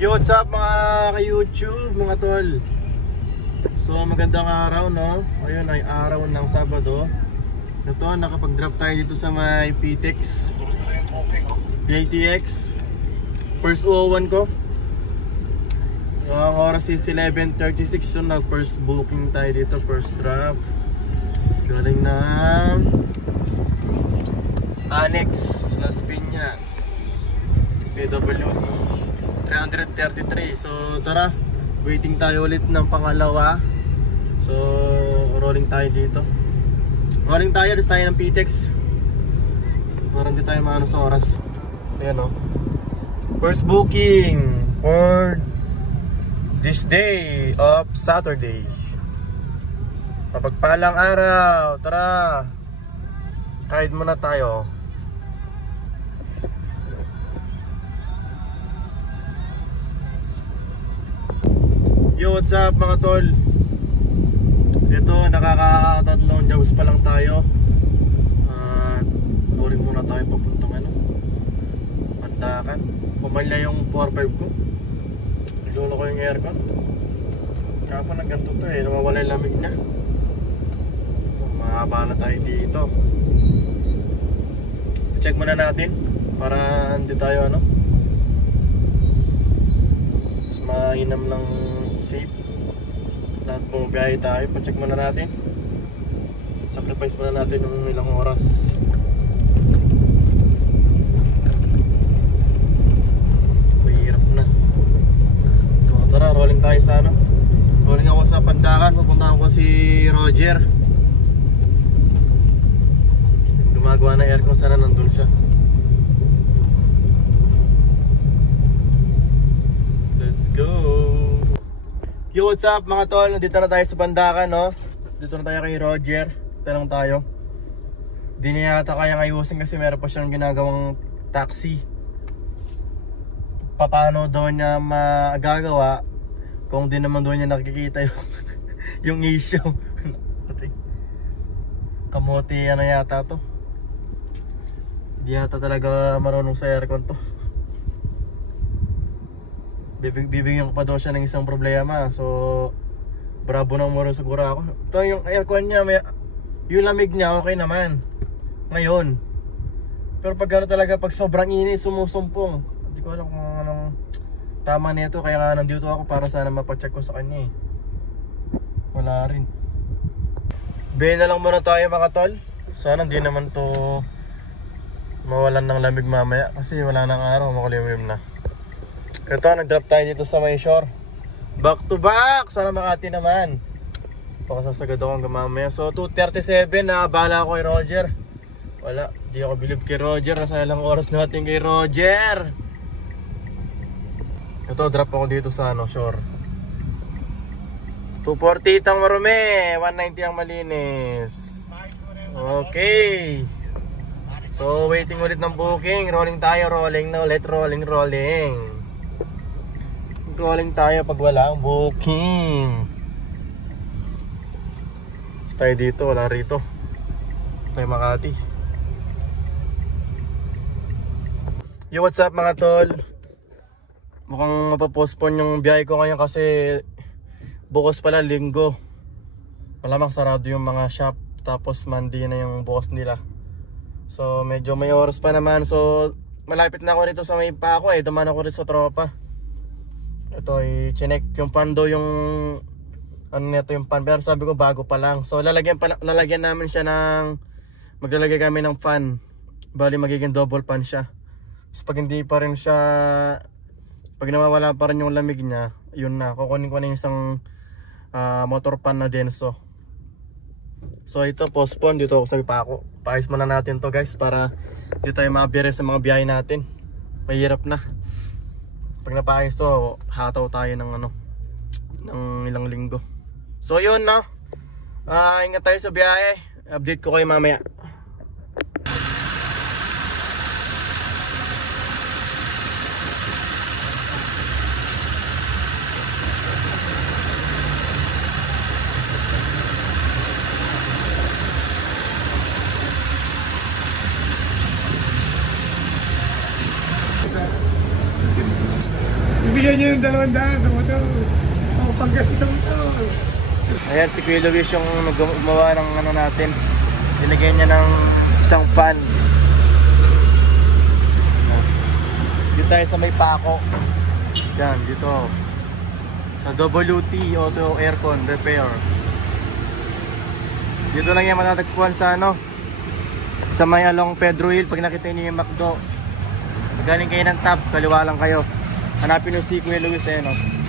Yo, what's up mga ka-YouTube, mga tol. So magandang araw, no? Ayun ay araw ng Sabado. Ito, nakapag-drop tayo dito sa may PTX PTX first 01 ko. Ang oras is 11:36. So nag-first booking tayo dito, first drop. Galing ng Annex Las Piñas PWD 333. So tara, waiting tayo ulit ng pangalawa. So rolling tayo dito. Rolling tayo, alis tayo ng PTX para hindi tayo maano sa oras. Ayan o, first booking for this day of Saturday. Mapagpalang araw. Tara, kahit muna tayo. Yo, what's up mga tol? Ito, nakakatatlong jobs pa lang tayo. Touring muna tayo papuntang Pandakan. Pumalya yung 4.5 ko. Naglolo ko yung aircon. Kapag na ganito to nawawala yung lamig niya. Mahaba na tayo dito. Check muna natin para hindi tayo mas mainam ng safe. Lahat bumabiyahe tayo, pa-check muna natin. Sacrifice muna natin ng ilang oras. Mahirap na. So, tara, rolling tayo sa rolling ako sa Pandakan. Pupuntahan ko si Roger. Gumagawa na aircon, sana nandun siya. Let's go. Yo, what's up mga tol? Nandito na tayo sa Pandakan, no? Dito na tayo kay Roger. Tanong tayo. Di niya yata kayang ayusin kasi meron pa siyang ginagawang taxi. Paano daw niya magagawa kung di naman daw niya nakikita yung issue. Kamote yata to. Di yata talaga marunong sa aircon to. Bibigyan ko pa daw siya ng isang problema. So bravo nang moro siguro ako. Ito yung aircon niya, yung lamig niya okay naman ngayon. Pero pag talaga, pag sobrang init, sumusumpong. Hindi ko alam kung anong tama nito. Kaya nga nandito ako para sana mapacheck ko sa kanya Wala rin. Bayan na lang muna tayo mga tol. Sana hindi naman to mawalan ng lamig mamaya kasi wala nang araw, makulimlim na. Ito, nag-drop tayo dito sa may shore. Back to back! Sana Makati naman. Baka sasagad ako hanggang mamaya. So 2:37 na bala ko kay Roger. Wala, di ako believe kay Roger. Nasa ilang oras natin kay Roger. Ito, drop ako dito sa shore. 240 ang marumi, 190 ang malinis. Okay. So waiting ulit ng booking. Rolling tayo, rolling na ulit. Rolling tayo pag wala ang booking. Tayo dito, wala rito. Tayo Makati. Yo, what's up mga tol? Mukhang mapapostpone yung biyahe ko ngayon kasi bukas pala Linggo. Malamang sarado yung mga shop. Tapos Monday na yung bukas nila. So medyo may oras pa naman. So malapit na ako rito sa may pa ako Duman ako rito sa tropa. Ito i-check yung pan do, yung nito yung pan. Pero sabi ko bago pa lang. So lalagyan namin siya maglalagay kami ng fan. Bali magiging double pan siya. So pag hindi pa rin siya, pag nawawala pa rin yung lamig niya, yun na, kukunin ko na yung isang motor pan na denso. So ito, postpone dito ako sa Pako. Paayos muna natin to guys para di tayo mabire sa mga biyahe natin. Mahirap na. Pag napaayos to, hataw tayo ng ilang linggo. So yun na. Ingat tayo sa biyahe. Update ko kayo mamaya. Bibigyan niyo ng 200 sa motor. O, panggastos sa motor. Ayan, si Kuya Luis yung gumawa ng ano natin. Nilagyan niya ng isang fan. Dito tayo sa may pako. Yan, dito. Sa WT Auto Aircon Repair. Dito lang yan matatagpuan sa ano, sa may along Pedro Hill. Pag nakita niyo yung McDo, galing kayo ng Tab, kaliwa lang kayo. Hanapin nyo si Kuya Luis, no?